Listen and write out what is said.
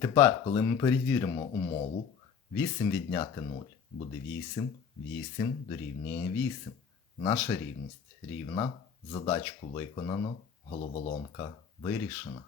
Тепер, коли ми перевіримо умову, 8 відняти 0 буде 8, 8 дорівнює 8. Наша рівність рівна, задачку виконано, головоломка вирішена.